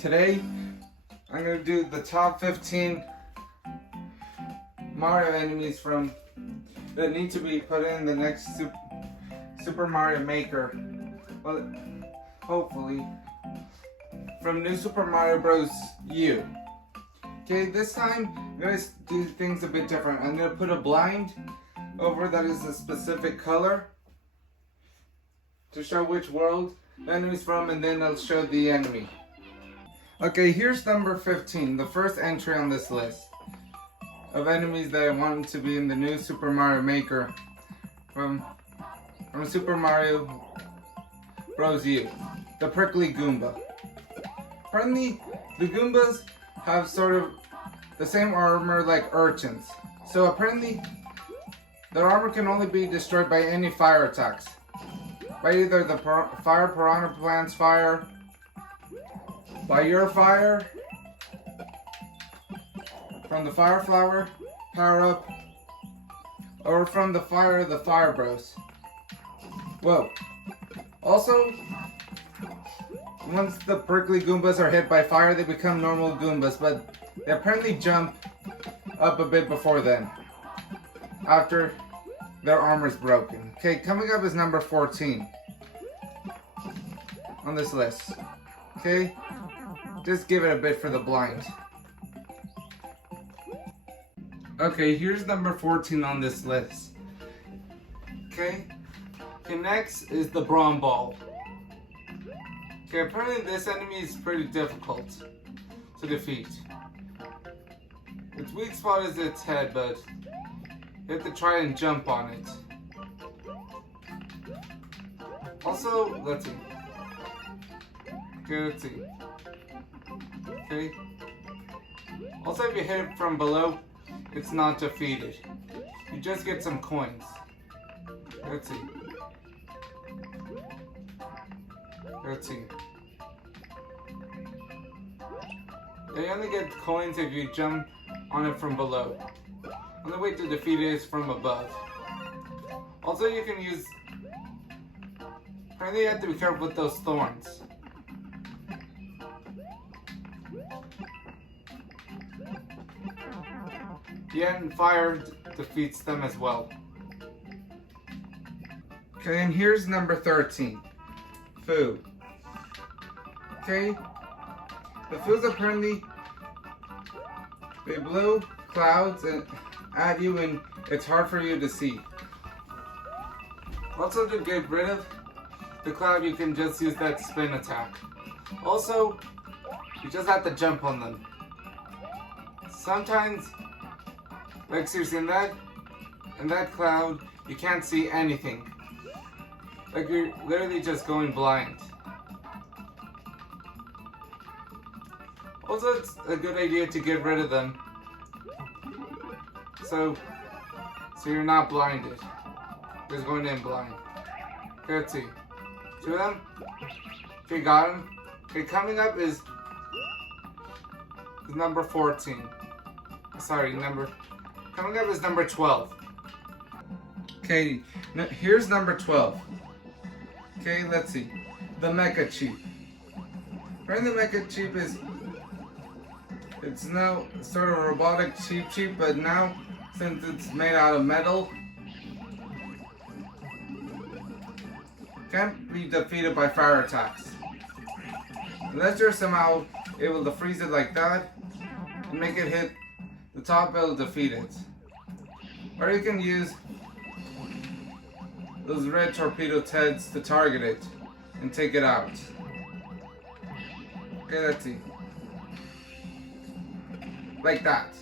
Today, I'm going to do the top 15 Mario enemies that need to be put in the next Super Mario Maker. Well, hopefully, from New Super Mario Bros. U. Okay, this time I'm going to do things a bit different. I'm going to put a blind over that is a specific color to show which world the enemy's from, and then I'll show the enemy. Okay, here's number 15, the first entry on this list of enemies that I want to be in the new Super Mario Maker from Super Mario Bros. U, the Prickly Goomba. Apparently, the Goombas have sort of the same armor like urchins, so apparently their armor can only be destroyed by any fire attacks. By either the fire piranha plant's fire, by your fire, from the fire flower power up, or from the fire of the Fire Bros. Whoa. Also, once the prickly Goombas are hit by fire, they become normal Goombas, but they apparently jump up a bit before then, after their armor's broken. Okay, coming up is number 14 on this list. Okay, just give it a bit for the blind. Okay, here's number 14 on this list. Okay, next is the Brawn Ball. Okay, apparently this enemy is pretty difficult to defeat. Its weak spot is its head, but you have to try and jump on it. Also, let's see. Okay, let's see. Okay. Also, if you hit it from below, it's not defeated. You just get some coins. Let's see. Let's see. You only get coins if you jump on it from below. And the way to defeat it is from above. Also, you can use... Apparently you have to be careful with those thorns. Yeah, and fire defeats them as well. Okay, and here's number 13. Foo. Okay, the Foos apparently, they blow clouds at you and it's hard for you to see. Also, to get rid of the cloud, you can just use that spin attack. Also, you just have to jump on them. Sometimes, like seriously, in that cloud, you can't see anything. Like you're literally just going blind. Also, it's a good idea to get rid of them, so you're not blinded. Just going in blind. Okay, let's see. 2 of them. Okay, got him. Okay, coming up is number 14. Sorry, coming up is number 12. Okay, here's number 12. Okay, let's see. The Mecha Chief. Right, the Mecha Chief it's now sort of a robotic Chief, but now since it's made out of metal, can't be defeated by fire attacks. Unless you're somehow able to freeze it like that and make it hit the top, it'll defeat it. Or you can use those red torpedo heads to target it and take it out. Okay, let's see. Like that.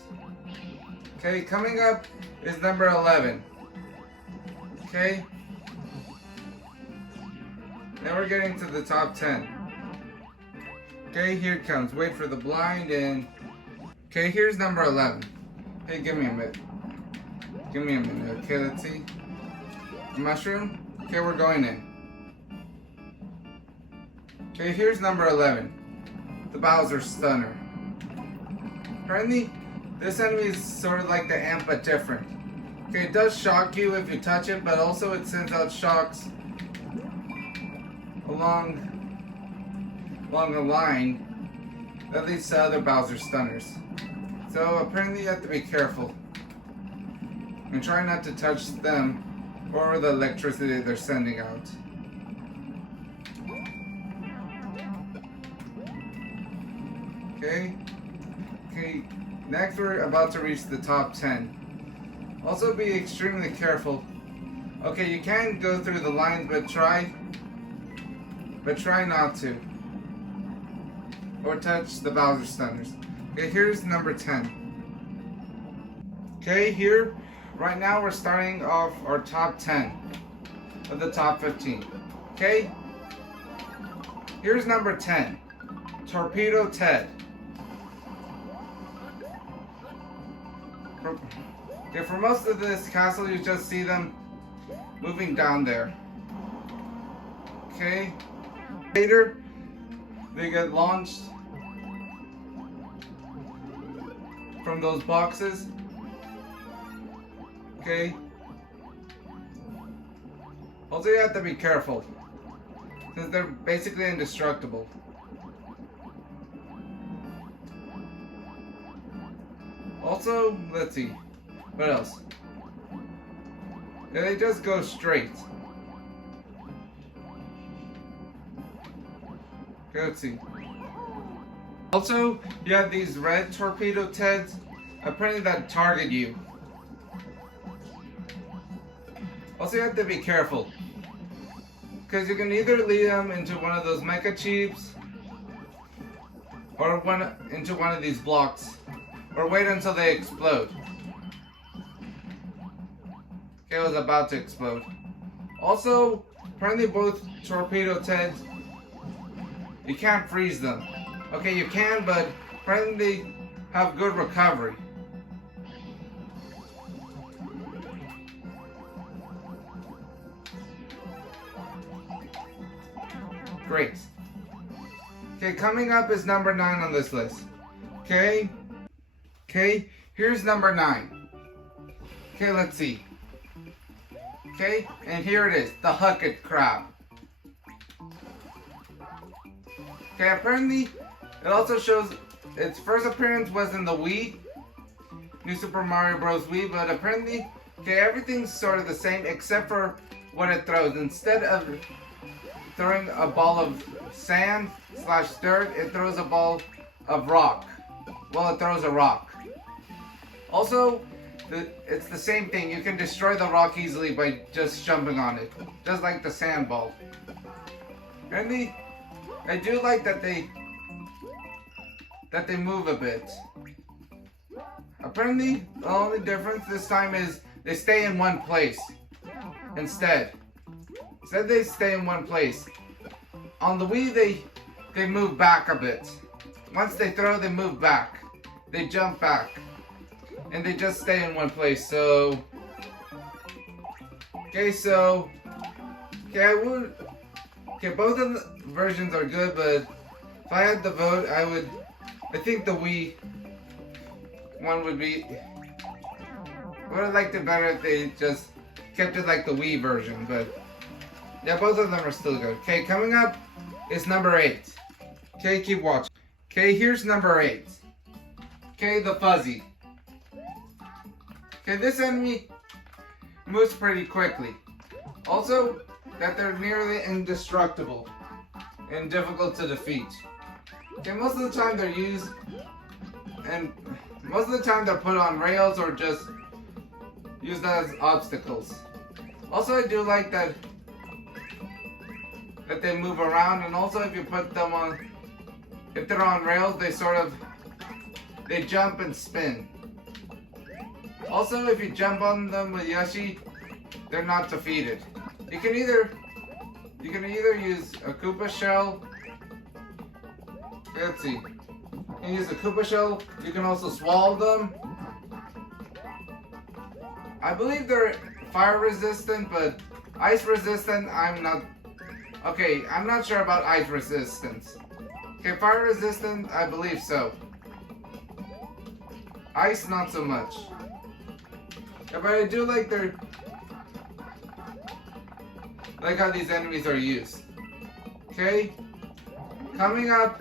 Okay, coming up is number 11. Okay. Now we're getting to the top 10. Okay, here it comes. Wait for the blind and... Okay, here's number 11. Hey, give me a minute. Give me a minute. Okay, let's see. Mushroom. Okay, we're going in. Okay, here's number 11. The Bowser Stunner. Apparently, this enemy is sort of like the Ant, but different. Okay, it does shock you if you touch it, but also it sends out shocks along the line that leads to other Bowser stunners. So apparently you have to be careful and try not to touch them or the electricity they're sending out. Okay, next we're about to reach the top 10. Also be extremely careful. Okay, you can go through the lines, but try not to. Or touch the Bowser stunners. Okay, here's number 10. Okay, here, right now we're starting off our top 10 of the top 15. Okay, here's number 10, Torpedo Ted. For most of this castle, you just see them moving down there. Okay, later they get launched from those boxes. Okay. Also, you have to be careful since they're basically indestructible. Also, let's see, what else? Yeah, they just go straight. Okay, let's see. Also, you have these red torpedo Teds, apparently that target you. Also, you have to be careful, because you can either lead them into one of those mecha chiefs, or into one of these blocks, or wait until they explode. Okay, it was about to explode. Also, apparently both torpedo Teds, you can't freeze them. Okay, you can, but apparently they have good recovery. Great. Okay, coming up is number 9 on this list. Okay, here's number 9. Okay, let's see. Okay, and here it is, the Hucket Crab. Okay, apparently it also shows its first appearance was in the Wii, New Super Mario Bros. Wii, but apparently, okay, everything's sort of the same except for what it throws. Instead of throwing a ball of sand / dirt, it throws a ball of rock. Well, it throws a rock. Also, it's the same thing. You can destroy the rock easily by just jumping on it, just like the sand ball. And I do like that they move a bit. Apparently, the only difference this time is they stay in one place. Instead they stay in one place. On the Wii, they move back a bit. Once they throw, they move back. They jump back. And they just stay in one place. So, okay, both of the versions are good, but if I had to vote, I think the Wii one would have liked it better if they just kept it like the Wii version, but yeah, both of them are still good. Okay, coming up is number 8. Okay, keep watching. Okay, here's number 8. Okay, the Fuzzy. Okay, this enemy moves pretty quickly. Also, that they're nearly indestructible and difficult to defeat. Okay, most of the time they're used, and most of the time they're put on rails or just used as obstacles. Also, I do like that they move around, and also if you put them on, if they're on rails, they jump and spin. Also, if you jump on them with Yoshi, they're not defeated. You can either use a Koopa shell. Let's see. You can use a Koopa shell. You can also swallow them. I believe they're fire resistant, but ice resistant, I'm not sure about ice resistance. Okay, fire resistant, I believe so. Ice, not so much. Yeah, but I do like how these enemies are used. Okay, coming up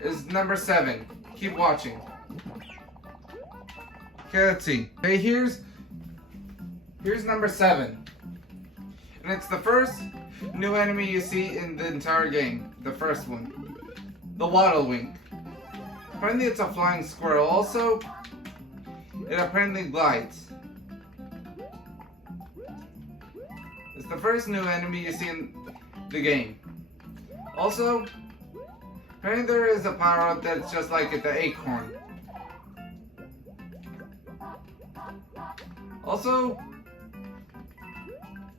is number 7. Keep watching. Okay, let's see. Okay, here's number 7. And it's the first new enemy you see in the entire game. The first one. The Waddle Wing. Apparently it's a flying squirrel. Also, it apparently glides. It's the first new enemy you see in the game. Also, apparently there is a power-up that's just like the acorn. Also,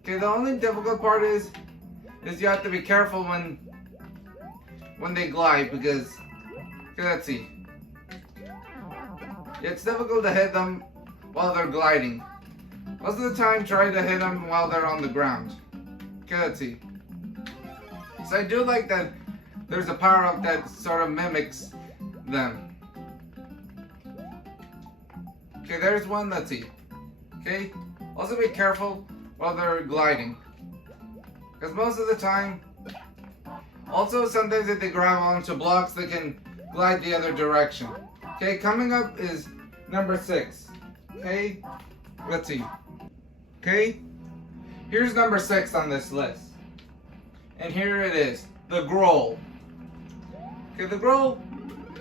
okay, the only difficult part is you have to be careful when they glide because, okay, let's see. It's difficult to hit them while they're gliding. Most of the time, try to hit them while they're on the ground. Okay, let's see. So I do like that there's a power-up that sort of mimics them. Okay, there's one, let's see. Okay, also be careful while they're gliding. Because most of the time, also sometimes if they grab onto blocks, they can glide the other direction. Okay, coming up is number 6. Okay, let's see. Okay, here's number 6 on this list. And here it is, the Growl. Okay, the Growl,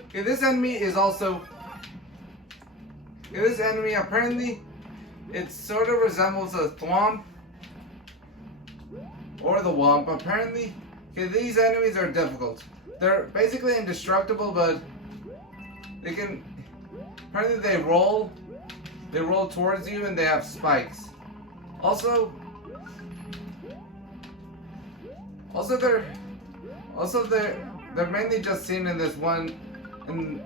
okay, this enemy is also, okay, this enemy apparently, it sort of resembles a Thwomp, or the Womp, apparently. Okay, these enemies are difficult. They're basically indestructible, but they can, apparently they roll towards you and they have spikes. Also they're mainly just seen in this one, in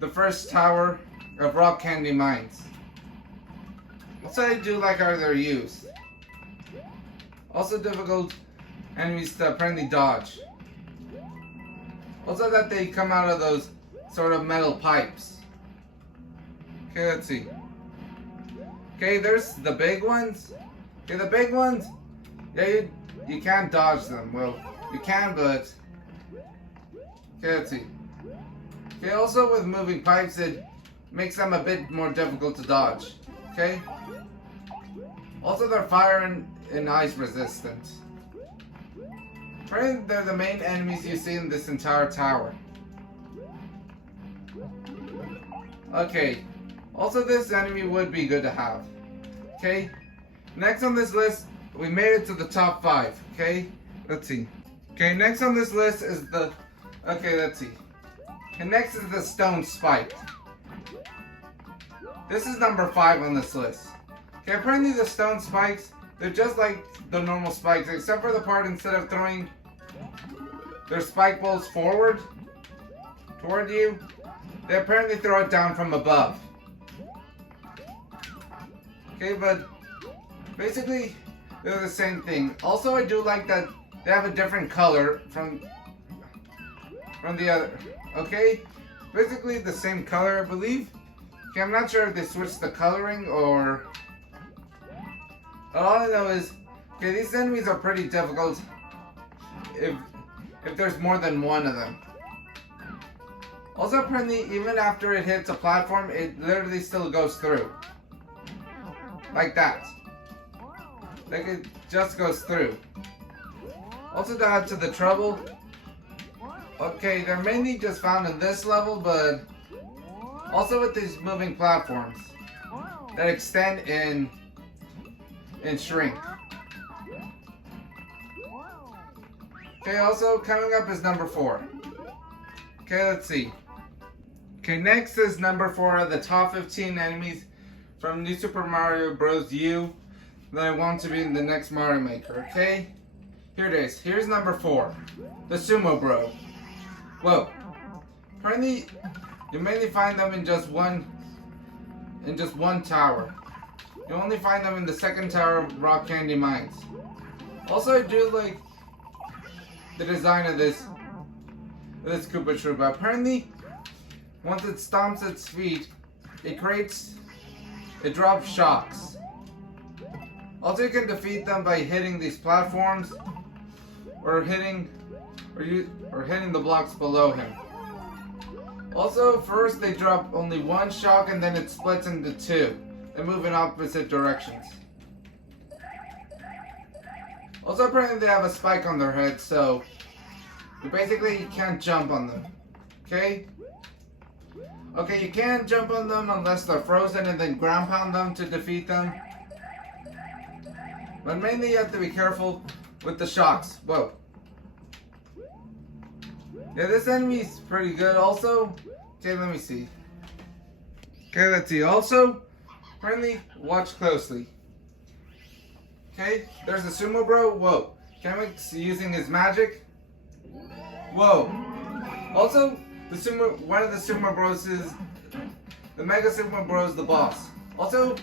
the first tower of Rock Candy Mines. What I do like are their use. Also difficult enemies to apparently dodge. Also that they come out of those sort of metal pipes. Okay, let's see. Okay, there's the big ones. Okay, the big ones, yeah, you can't dodge them. Well, you can, but okay, let's see. Okay, also with moving pipes, it makes them a bit more difficult to dodge. Okay. Also, they're fire and ice resistant. Apparently, they're the main enemies you see in this entire tower. Okay. Also, this enemy would be good to have. Okay. Next on this list, we made it to the top 5. Okay. Let's see. Okay. Next on this list is the. Okay. Let's see. And next is the Stone Spike. This is number 5 on this list. Okay, apparently the stone spikes, they're just like the normal spikes, except for the part instead of throwing their spike balls forward toward you, they apparently throw it down from above. Okay, but basically they're the same thing. Also, I do like that they have a different color from the other. Okay, basically the same color, I believe. Okay, I'm not sure if they switched the coloring or. All I know is, okay, these enemies are pretty difficult if there's more than one of them. Also, apparently, even after it hits a platform, it literally still goes through. Like that. Like it just goes through. Also, to add to the trouble, okay, they're mainly just found in this level, but also with these moving platforms that extend and shrink. Okay, also coming up is number 4. Okay, let's see. Okay, next is number 4 of the top 15 enemies from New Super Mario Bros. U that I want to be in the next Mario Maker. Okay, here it is. Here's number 4, the Sumo Bro. Whoa. Apparently, you mainly find them in just one tower. You only find them in the second tower of Rock Candy Mines. Also, I do like the design of this Koopa Troopa. Apparently, once it stomps its feet, it drops shocks. Also, you can defeat them by hitting these platforms or hitting the blocks below him. Also, first they drop only one shock and then it splits into two. They move in opposite directions. Also, apparently they have a spike on their head, so basically you can't jump on them. Okay? Okay, you can't jump on them unless they're frozen and then ground pound them to defeat them. But mainly you have to be careful with the shocks. Whoa. Yeah, this enemy's pretty good also. Okay, let me see. Okay, let's see. Also, friendly, watch closely. Okay, there's a sumo bro. Whoa. Chemic's using his magic. Whoa. Also, one of the sumo bros is the mega sumo bro is the boss. Also,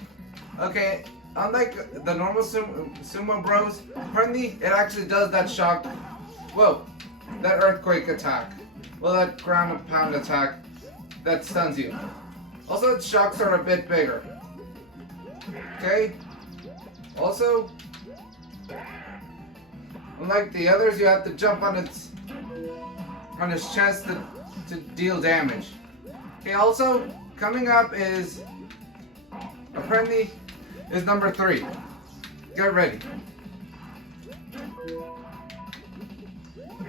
okay, unlike the normal sumo bros, apparently it actually does that shock. Whoa, that earthquake attack. Well, that ground pound attack that stuns you. Also, its shocks are a bit bigger. Okay. Also, unlike the others, you have to jump on its chest to deal damage. Okay, also, coming up is apparently is number 3. Get ready.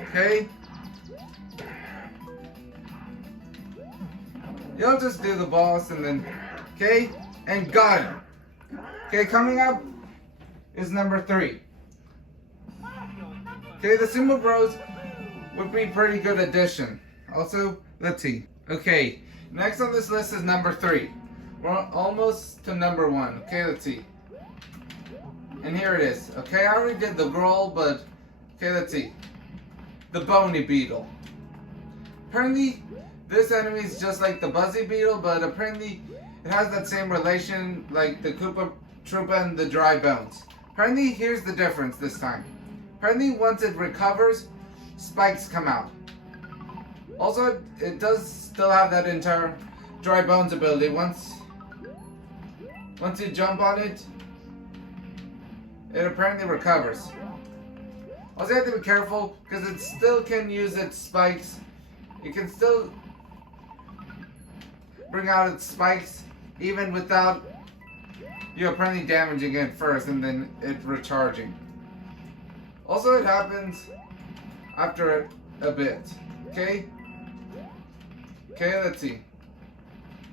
Okay. You'll just do the boss and then, okay, and got him. Okay, coming up is number 3. Okay, the Sumo Bros would be pretty good addition. Also, let's see. Okay, next on this list is number 3. We're almost to number 1. Okay, let's see. And here it is. Okay, I already did the roll, but okay, let's see. The Bony Beetle. Apparently, this enemy is just like the Buzzy Beetle, but apparently it has that same relation like the Koopa Troopa and the Dry Bones. Apparently, here's the difference this time. Apparently, once it recovers, spikes come out. Also, it does still have that entire Dry Bones ability. Once you jump on it, it apparently recovers. Also, you have to be careful because it still can use its spikes. It can still bring out its spikes even without you apparently damaging it first and then it recharging. Also, it happens after a bit. Okay? Okay, let's see.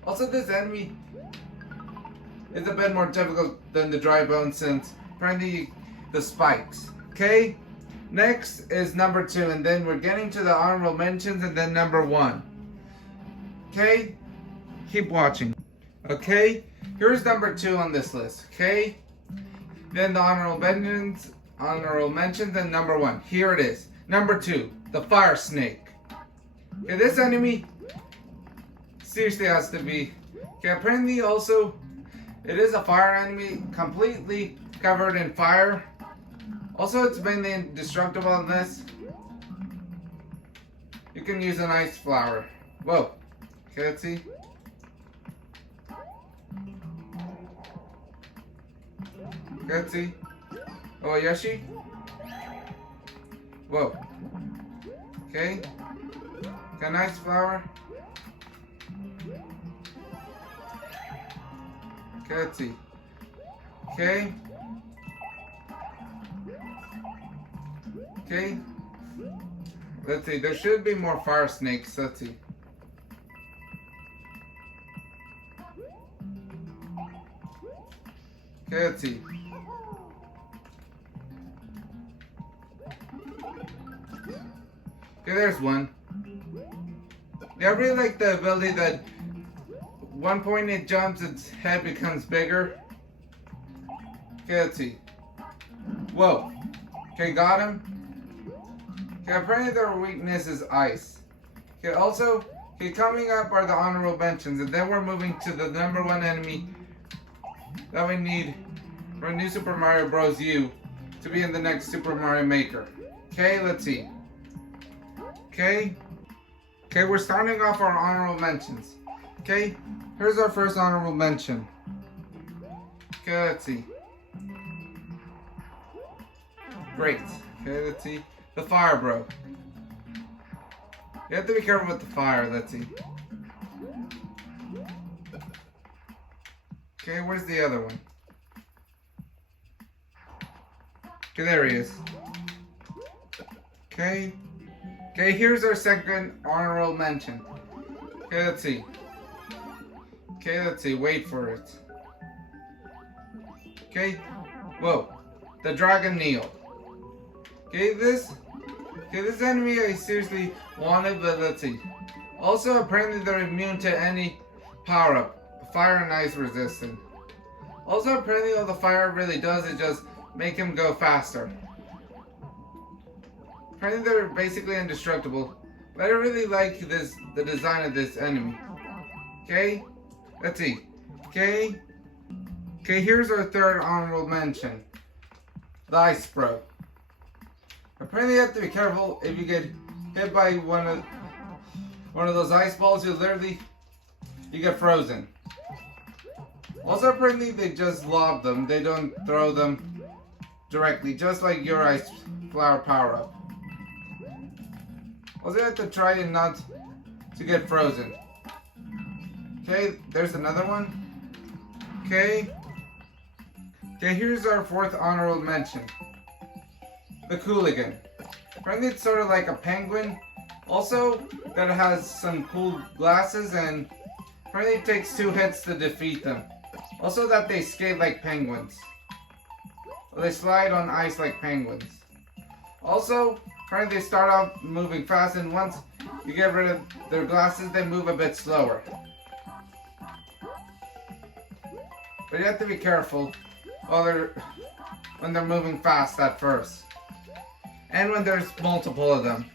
Also, this enemy is a bit more difficult than the Dry Bones since apparently the spikes. Okay? Next is number 2, and then we're getting to the honorable mentions, and then number 1. Okay? Keep watching. Okay? Here's number 2 on this list. Okay? Then the honorable mentions, and number 1. Here it is. Number 2, the Fire Snake. Okay, this enemy seriously has to be. Okay, apparently also, it is a fire enemy, completely covered in fire. Also, it's mainly indestructible unless you can use an ice flower. Whoa. Okay, let's see. Okay, let's see. Oh, Yoshi. Whoa. Okay. Got an ice flower. Okay, let's see. Okay. Okay. Let's see. There should be more fire snakes. Let's see. Okay, let's see. Okay, there's one. Yeah, I really like the ability that one point it jumps, its head becomes bigger. Okay, let's see. Whoa. Okay, got him. Okay, apparently their weakness is ice. Okay, also, okay, coming up are the honorable mentions, and then we're moving to the number 1 enemy that we need for New Super Mario Bros. U to be in the next Super Mario Maker. Okay, let's see. Okay. Okay, we're starting off our honorable mentions. Okay, here's our first honorable mention. Okay, let's see. Great. Okay, let's see. The Fire Bro. You have to be careful with the fire. Let's see. Okay, where's the other one? Okay, there he is. Okay. Okay, here's our second honorable mention. Okay, let's see. Okay, let's see. Wait for it. Okay. Whoa. The Dragon Neil. Okay, this enemy I seriously wanted, but let's see. Also, apparently they're immune to any power-up. Fire and ice resistant. Also, apparently all the fire really does is just make him go faster. Apparently they're basically indestructible. But I really like the design of this enemy. Okay? Let's see. Okay? Okay, here's our third honorable mention. The Ice Bro. Apparently you have to be careful if you get hit by one of those ice balls, you get frozen. Also, apparently they just lob them. They don't throw them directly, just like your ice flower power-up. Also, you have to try and not to get frozen. Okay, there's another one. Okay. Okay, here's our fourth honorable mention. The Cooligan. Apparently it's sort of like a penguin. Also, that it has some cool glasses, and apparently it takes 2 hits to defeat them. Also that they skate like penguins. Or they slide on ice like penguins. Also, apparently they start off moving fast, and once you get rid of their glasses, they move a bit slower. But you have to be careful when they're moving fast at first. And when there's multiple of them.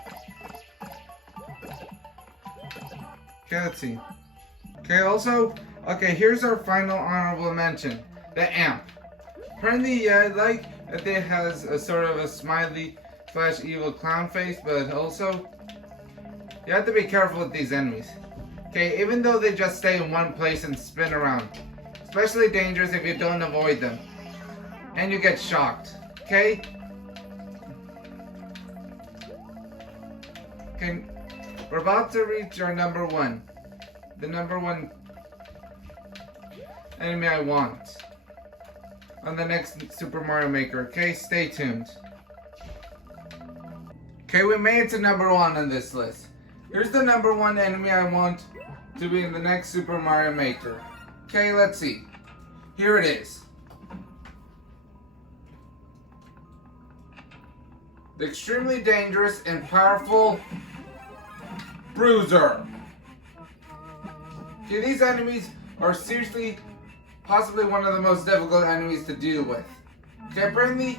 Okay, let's see. Okay, also, okay, here's our final honorable mention. The Amp. Apparently, I like that it has a sort of a smiley / evil clown face, but also, you have to be careful with these enemies. Okay, even though they just stay in one place and spin around. Especially dangerous if you don't avoid them. And you get shocked. Okay? Okay, we're about to reach our number 1. The number 1 enemy I want on the next Super Mario Maker. Okay, stay tuned. Okay, we made it to number 1 on this list. Here's the number 1 enemy I want to be in the next Super Mario Maker. Okay, let's see. Here it is. The extremely dangerous and powerful Bruiser. Okay, these enemies are seriously possibly one of the most difficult enemies to deal with. Okay, apparently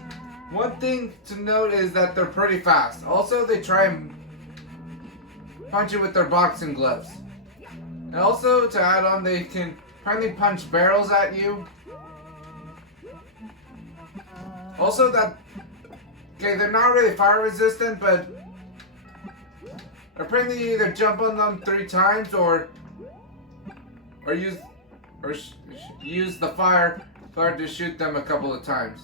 one thing to note is that they're pretty fast. Also, they try and punch you with their boxing gloves. And also, to add on, they can apparently punch barrels at you. Also, okay, they're not really fire resistant, but apparently you either jump on them 3 times or use the fire to shoot them a couple of times.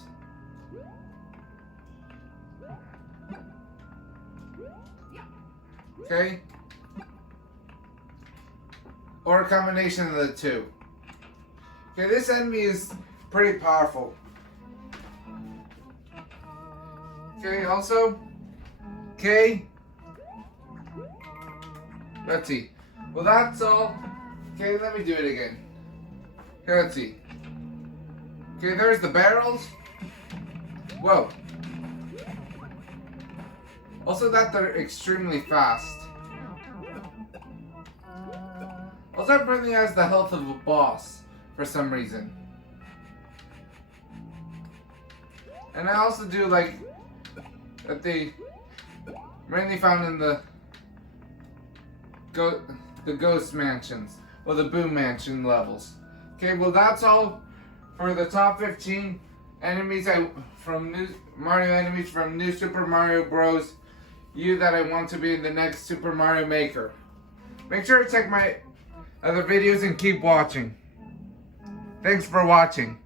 Okay? Or a combination of the 2. Okay, this enemy is pretty powerful. Okay, also, okay, let's see. Well, that's all. Okay, let me do it again. Okay, let's see. Okay, there's the barrels. Whoa. Also that they're extremely fast. Also, it apparently has the health of a boss for some reason. And I also do like that they mainly found in the ghost mansions or the boom mansion levels. Okay, well that's all for the top 15 enemies Mario enemies from New Super Mario Bros. U that I want to be in the next Super Mario Maker. Make sure to check my other videos and keep watching. Thanks for watching.